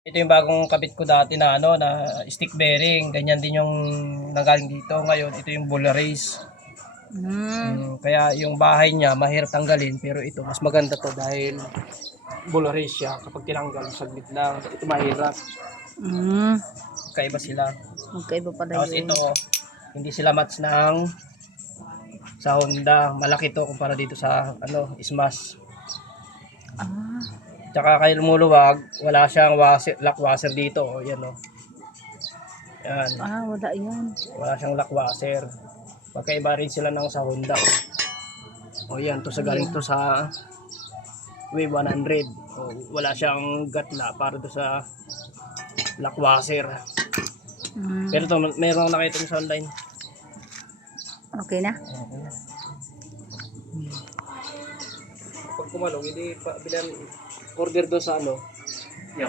Ito yung bagong kabit ko dati na ano, na stick bearing. Ganyan din yung nanggaling dito. Ngayon, ito yung bull race. Kaya yung bahay niya mahirap tanggalin, pero ito mas maganda to dahil bull race siya. Kapag tinanggal, saglit lang. Ito mahirap. Kaiba sila. Magkaiba pala Tapos yun. ito, hindi sila match ng sa Honda. Malaki to kumpara dito sa ano, Smash. Tsaka kay lumuluwag, wala siyang lock washer dito. O, yan o. Yan. Wala yan. Wala siyang lock washer. Magkaiba rin sila ng sa Honda. O yan, to sa galing to sa Wave 100. O, wala siyang gatla para do sa lock washer. Pero to, meron nakita mo sa online. Okay na? Okay na. Pag kumalong, hindi pa bilang order doon sa ano. Yan.